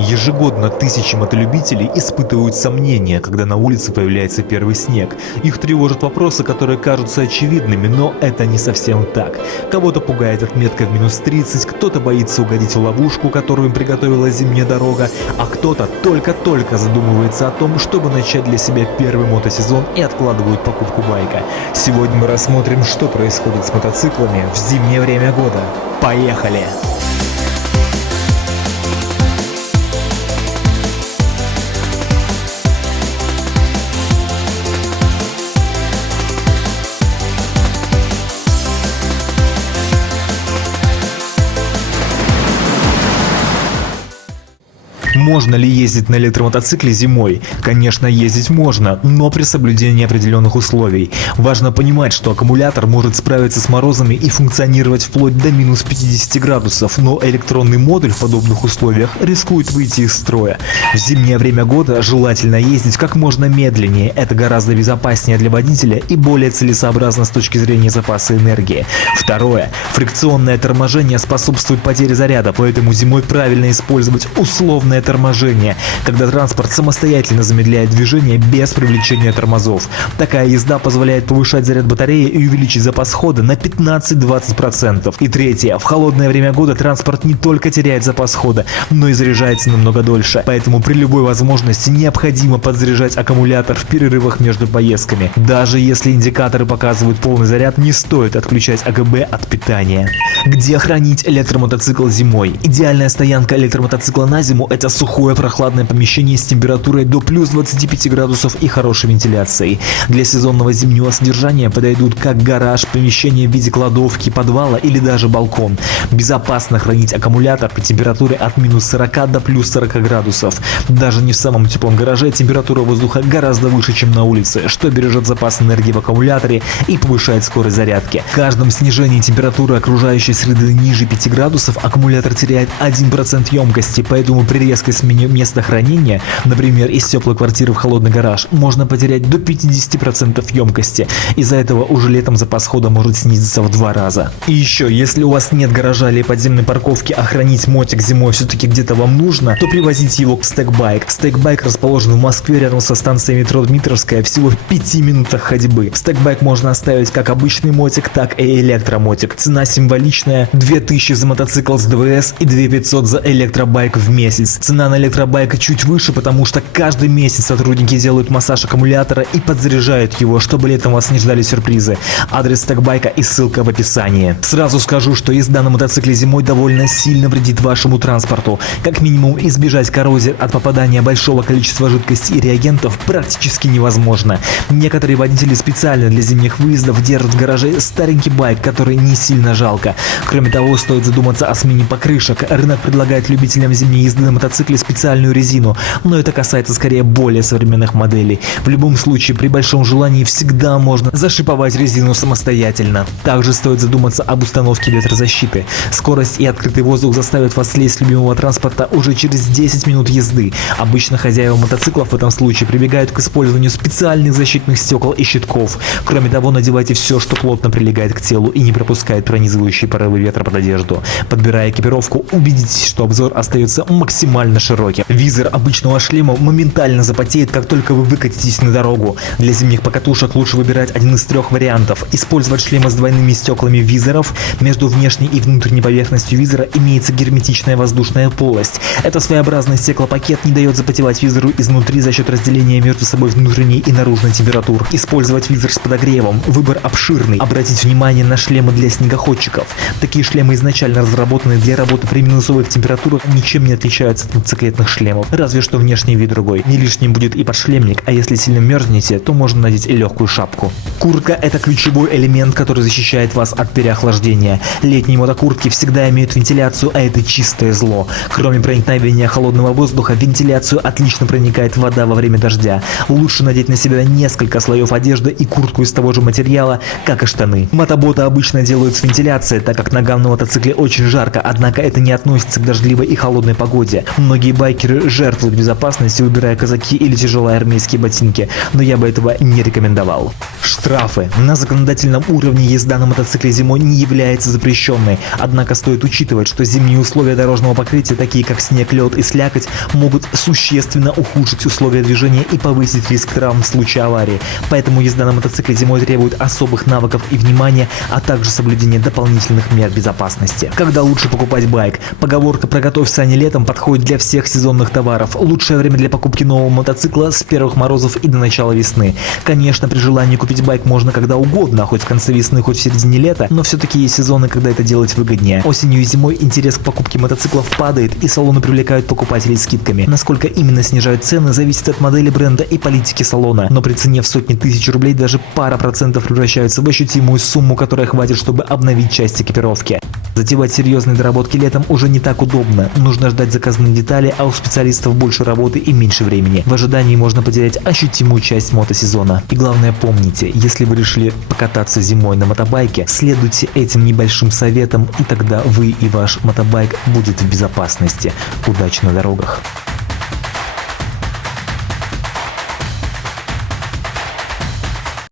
Ежегодно тысячи мотолюбителей испытывают сомнения, когда на улице появляется первый снег. Их тревожат вопросы, которые кажутся очевидными, но это не совсем так. Кого-то пугает отметка в минус 30, кто-то боится угодить в ловушку, которую им приготовила зимняя дорога, а кто-то только-только задумывается о том, чтобы начать для себя первый мотосезон и откладывают покупку байка. Сегодня мы рассмотрим, что происходит с мотоциклами в зимнее время года. Поехали! Можно ли ездить на электромотоцикле зимой? Конечно, ездить можно, но при соблюдении определенных условий. Важно понимать, что аккумулятор может справиться с морозами и функционировать вплоть до минус 50 градусов, но электронный модуль в подобных условиях рискует выйти из строя. В зимнее время года желательно ездить как можно медленнее, это гораздо безопаснее для водителя и более целесообразно с точки зрения запаса энергии. Второе. Фрикционное торможение способствует потере заряда, поэтому зимой правильно использовать условное торможение, когда транспорт самостоятельно замедляет движение без привлечения тормозов. Такая езда позволяет повышать заряд батареи и увеличить запас хода на 15-20%. И третье. В холодное время года транспорт не только теряет запас хода, но и заряжается намного дольше. Поэтому при любой возможности необходимо подзаряжать аккумулятор в перерывах между поездками. Даже если индикаторы показывают полный заряд, не стоит отключать АГБ от питания. Где хранить электромотоцикл зимой? Идеальная стоянка электромотоцикла на зиму – это сухое прохладное помещение с температурой до плюс 25 градусов и хорошей вентиляцией. Для сезонного зимнего содержания подойдут как гараж, помещение в виде кладовки, подвала или даже балкон. Безопасно хранить аккумулятор при температуре от минус 40 до плюс 40 градусов. Даже не в самом теплом гараже температура воздуха гораздо выше, чем на улице, что бережет запас энергии в аккумуляторе и повышает скорость зарядки. В каждом снижении температуры окружающей среды ниже 5 градусов аккумулятор теряет 1% емкости, поэтому при резкой смене места хранения, например, из теплой квартиры в холодный гараж, можно потерять до 50% емкости. Из-за этого уже летом запас хода может снизиться в 2 раза. И еще, если у вас нет гаража или подземной парковки, а хранить мотик зимой все-таки где-то вам нужно, то привозите его к Stackbike. Stackbike расположен в Москве рядом со станцией метро Дмитровская, всего в 5 минутах ходьбы. В Stackbike можно оставить как обычный мотик, так и электромотик. Цена символичная: 2000 за мотоцикл с ДВС и 2500 за электробайк в месяц. Цена на электробайк чуть выше, потому что каждый месяц сотрудники делают массаж аккумулятора и подзаряжают его, чтобы летом вас не ждали сюрпризы. Адрес Стакбайка и ссылка в описании. Сразу скажу, что езда на мотоцикле зимой довольно сильно вредит вашему транспорту. Как минимум избежать коррозии от попадания большого количества жидкости и реагентов практически невозможно. Некоторые водители специально для зимних выездов держат в гараже старенький байк, который не сильно жалко. Кроме того, стоит задуматься о смене покрышек. Рынок предлагает любителям зимней езды на мотоцикле специальную резину, но это касается скорее более современных моделей. В любом случае, при большом желании всегда можно зашиповать резину самостоятельно. Также стоит задуматься об установке ветрозащиты. Скорость и открытый воздух заставят вас слезть с любимого транспорта уже через 10 минут езды. Обычно хозяева мотоциклов в этом случае прибегают к использованию специальных защитных стекол и щитков. Кроме того, надевайте все, что плотно прилегает к телу и не пропускает пронизывающие порывы ветра под одежду. Подбирая экипировку, убедитесь, что обзор остается максимально широким. Визор обычного шлема моментально запотеет, как только вы выкатитесь на дорогу. Для зимних покатушек лучше выбирать один из 3 вариантов. Использовать шлемы с двойными стеклами визоров. Между внешней и внутренней поверхностью визора имеется герметичная воздушная полость. Это своеобразный стеклопакет не дает запотевать визору изнутри за счет разделения между собой внутренней и наружной температур. Использовать визор с подогревом. Выбор обширный. Обратите внимание на шлемы для снегоходчиков. Такие шлемы изначально разработаны для работы при минусовых температурах, ничем не отличаются от мотоциклетных шлемов, разве что внешний вид другой. Не лишним будет и подшлемник, а если сильно мерзнете, то можно надеть и легкую шапку. Куртка – это ключевой элемент, который защищает вас от переохлаждения. Летние мотокуртки всегда имеют вентиляцию, а это чистое зло. Кроме проникновения холодного воздуха, в вентиляцию отлично проникает вода во время дождя. Лучше надеть на себя несколько слоев одежды и куртку из того же материала, как и штаны. Мотоботы обычно делают с вентиляцией, так как ногам на мотоцикле очень жарко, однако это не относится к дождливой и холодной погоде. Многие байкеры жертвуют безопасностью, выбирая казаки или тяжелые армейские ботинки, но я бы этого не рекомендовал. Штрафы. На законодательном уровне езда на мотоцикле зимой не является запрещенной, однако стоит учитывать, что зимние условия дорожного покрытия, такие как снег, лед и слякоть, могут существенно ухудшить условия движения и повысить риск травм в случае аварии, поэтому езда на мотоцикле зимой требует особых навыков и внимания, а также соблюдения дополнительных мер безопасности. Когда лучше покупать байк? Поговорка «проготовь сани летом» подходит для всех сезонных товаров. Лучшее время для покупки нового мотоцикла с первых морозов и до начала весны. Конечно, при желании купить байк можно когда угодно, хоть в конце весны, хоть в середине лета, но все-таки есть сезоны, когда это делать выгоднее. Осенью и зимой интерес к покупке мотоциклов падает, и салоны привлекают покупателей скидками. Насколько именно снижают цены, зависит от модели бренда и политики салона, но при цене в сотни тысяч рублей даже пара процентов превращаются в ощутимую сумму, которая хватит, чтобы обновить часть экипировки. Затевать серьезные доработки летом уже не так удобно. Нужно ждать заказанные детали, а у специалистов больше работы и меньше времени. В ожидании можно потерять ощутимую часть мотосезона. И главное, помните, если вы решили покататься зимой на мотобайке, следуйте этим небольшим советам, и тогда вы и ваш мотобайк будет в безопасности. Удачи на дорогах!